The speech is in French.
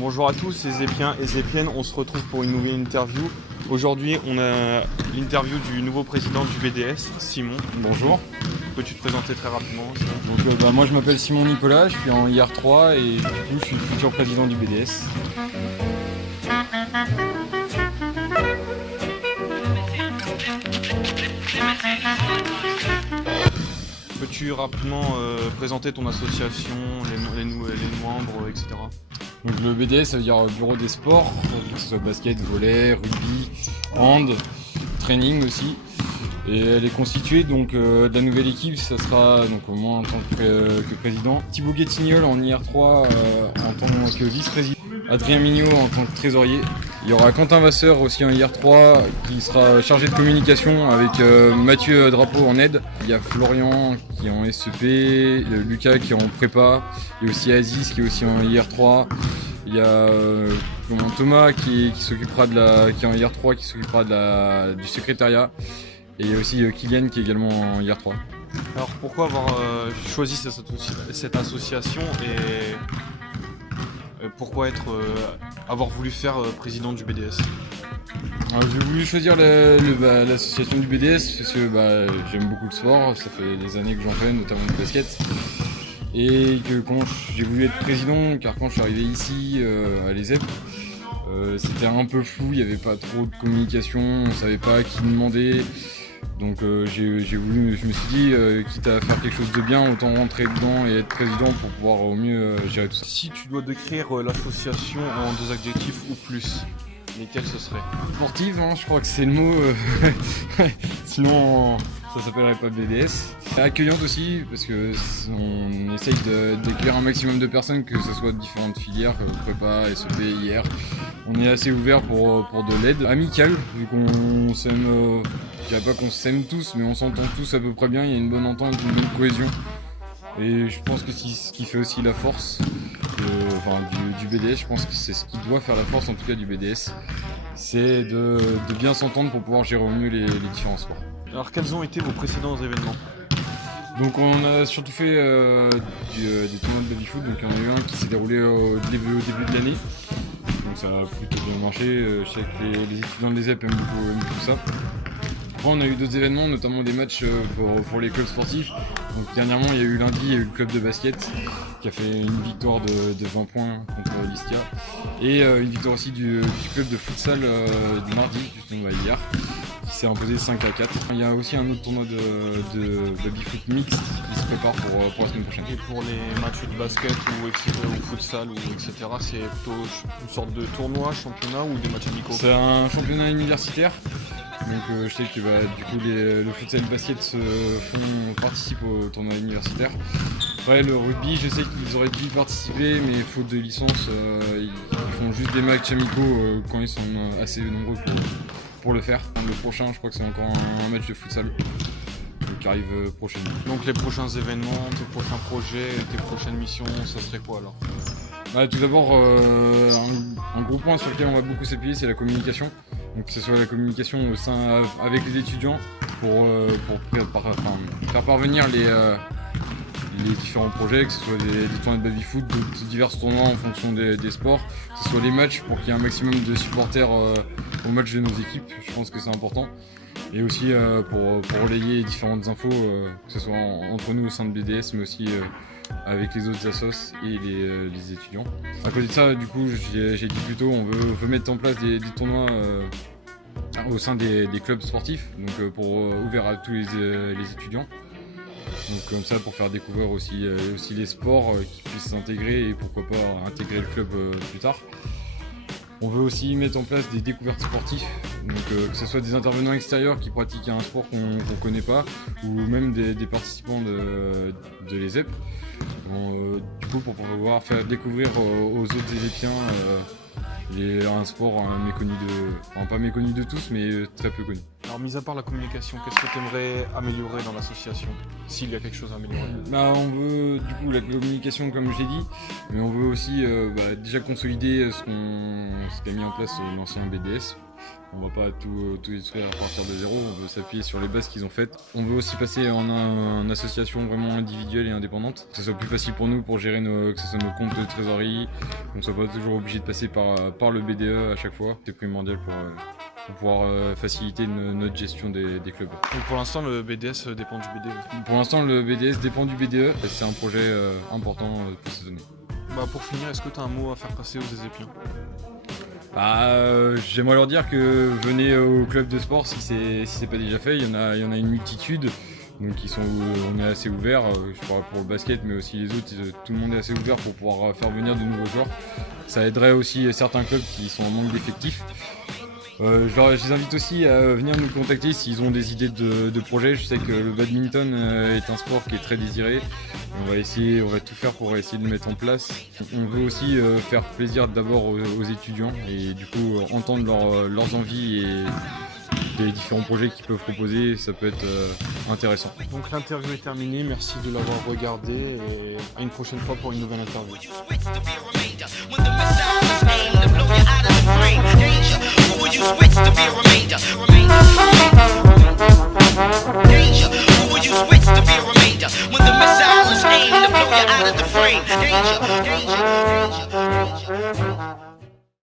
Bonjour à tous, c'est Zépien et Zépienne, on se retrouve pour une nouvelle interview. Aujourd'hui, on a l'interview du nouveau président du BDS, Simon. Bonjour. Peux-tu te présenter très rapidement, Simon? Donc, moi je m'appelle Simon Nicolas, je suis en IR3 et du coup je suis le futur président du BDS. Peux-tu rapidement présenter ton association, les membres, etc. Donc le BDS, ça veut dire Bureau des sports, que ce soit basket, volley, rugby, hand, training aussi. Et elle est constituée donc de la nouvelle équipe, ça sera donc moi en tant que président, Thibaut Guetignol en IR3 en tant que vice-président, Adrien Mignot en tant que trésorier. Il y aura Quentin Vasseur aussi en IR3 qui sera chargé de communication avec Mathieu Drapeau en aide. Il y a Florian qui est en SEP, Lucas qui est en prépa, il y a aussi Aziz qui est aussi en IR3. Il y a Thomas qui s'occupera qui est en IR3 qui s'occupera du secrétariat. Et il y a aussi Kylian qui est également en IR3. Alors pourquoi avoir choisi cette association et pourquoi avoir voulu faire président du BDS? Alors, j'ai voulu choisir l'association du BDS parce que j'aime beaucoup le sport, ça fait des années que j'en fais, notamment le basket. Et que quand j'ai voulu être président, car quand je suis arrivé ici à l'ESEP, c'était un peu flou, il n'y avait pas trop de communication, on ne savait pas à qui demander. Donc je me suis dit, quitte à faire quelque chose de bien, autant rentrer dedans et être président pour pouvoir au mieux gérer tout ça. Si tu dois décrire l'association en 2 adjectifs ou plus, lesquels ce serait? Sportive, hein, je crois que c'est le mot, sinon ça s'appellerait pas BDS. Accueillante aussi, parce que on essaye d'accueillir un maximum de personnes, que ce soit de différentes filières, prépa, SEP, IR. On est assez ouvert pour de l'aide. Amicale, vu qu'on s'aime, je dirais pas qu'on s'aime tous, mais on s'entend tous à peu près bien, il y a une bonne entente, une bonne cohésion. Et je pense que c'est ce qui fait aussi la force du BDS, je pense que c'est ce qui doit faire la force en tout cas du BDS, c'est de bien s'entendre pour pouvoir gérer au mieux les différents sports. Alors quels ont été vos précédents événements? Donc on a surtout fait des tournois de baby-foot, donc il y en a eu un qui s'est déroulé au début de l'année. Donc ça a plutôt bien marché, je sais que les étudiants de l'ESEP aiment beaucoup ça. Après on a eu d'autres événements, notamment des matchs pour les clubs sportifs. Donc dernièrement il y a eu lundi, il y a eu le club de basket qui a fait une victoire de 20 points contre l'Istia. Et une victoire aussi du club de futsal de mardi, justement hier, qui s'est imposé 5-4. Il y a aussi un autre tournoi de baby-foot mixte qui se prépare pour la semaine prochaine. Et pour les matchs de basket ou futsal etc., c'est plutôt une sorte de tournoi, championnat ou des matchs amicaux? C'est un championnat universitaire. Donc je sais que du coup le futsal et le basket participent au tournoi universitaire. Après le rugby, je sais qu'ils auraient dû y participer, mais faute de licence, ils font juste des matchs amicaux quand ils sont assez nombreux pour le faire. Le prochain, je crois que c'est encore un match de futsal qui arrive prochainement. Donc les prochains événements, tes prochains projets, tes prochaines missions, ça serait quoi alors? Tout d'abord, un gros point sur lequel on va beaucoup s'appuyer, c'est la communication. Donc que ce soit la communication avec les étudiants pour faire parvenir les différents projets, que ce soit des tournois de baby-foot, divers tournois en fonction des sports, que ce soit les matchs pour qu'il y ait un maximum de supporters au match de nos équipes, je pense que c'est important. Et aussi pour relayer les différentes infos, que ce soit entre nous au sein de BDS, mais aussi avec les autres assos et les étudiants. À côté de ça, du coup, j'ai dit plus tôt, on veut mettre en place des tournois au sein des clubs sportifs, donc ouvert à tous les étudiants. Donc comme ça, pour faire découvrir aussi les sports qui puissent s'intégrer et pourquoi pas intégrer le club plus tard. On veut aussi mettre en place des découvertes sportives, donc que ce soit des intervenants extérieurs qui pratiquent un sport qu'on ne connaît pas, ou même des participants de l'ESEP. Du coup, pour pouvoir faire découvrir aux autres ésépiens un sport pas méconnu de tous, mais très peu connu. Alors, mis à part la communication, qu'est-ce que tu aimerais améliorer dans l'association, s'il y a quelque chose à améliorer? On veut du coup la communication, comme j'ai dit, mais on veut aussi déjà consolider ce qu'a mis en place l'ancien BDS. On va pas tout détruire à partir de zéro, on veut s'appuyer sur les bases qu'ils ont faites. On veut aussi passer en une association vraiment individuelle et indépendante, que ce soit plus facile pour nous pour gérer que ce soit nos comptes de trésorerie, qu'on ne soit pas toujours obligé de passer par le BDE à chaque fois. C'est primordial pour pouvoir faciliter notre gestion des clubs. Donc pour l'instant le BDS dépend du BDE. Pour l'instant le BDS dépend du BDE, et c'est un projet important pour cette année. Bah pour finir, est-ce que tu as un mot à faire passer aux Ésépiens? J'aimerais leur dire que venez au club de sport si c'est pas déjà fait. Il y en a une multitude, donc on est assez ouvert. Je parle pour le basket, mais aussi les autres. Tout le monde est assez ouvert pour pouvoir faire venir de nouveaux joueurs. Ça aiderait aussi certains clubs qui sont en manque d'effectifs. Je les invite aussi à venir nous contacter s'ils ont des idées de projets. Je sais que le badminton est un sport qui est très désiré. On va tout faire pour essayer de le mettre en place. On veut aussi faire plaisir d'abord aux étudiants et du coup entendre leurs envies et les différents projets qu'ils peuvent proposer. Ça peut être intéressant. Donc l'interview est terminée, merci de l'avoir regardé et à une prochaine fois pour une nouvelle interview. You switch to be a remainder. Danger, who would you switch to be a remainder? When the missile is aimed to blow you out of the frame. Danger, danger, danger, danger.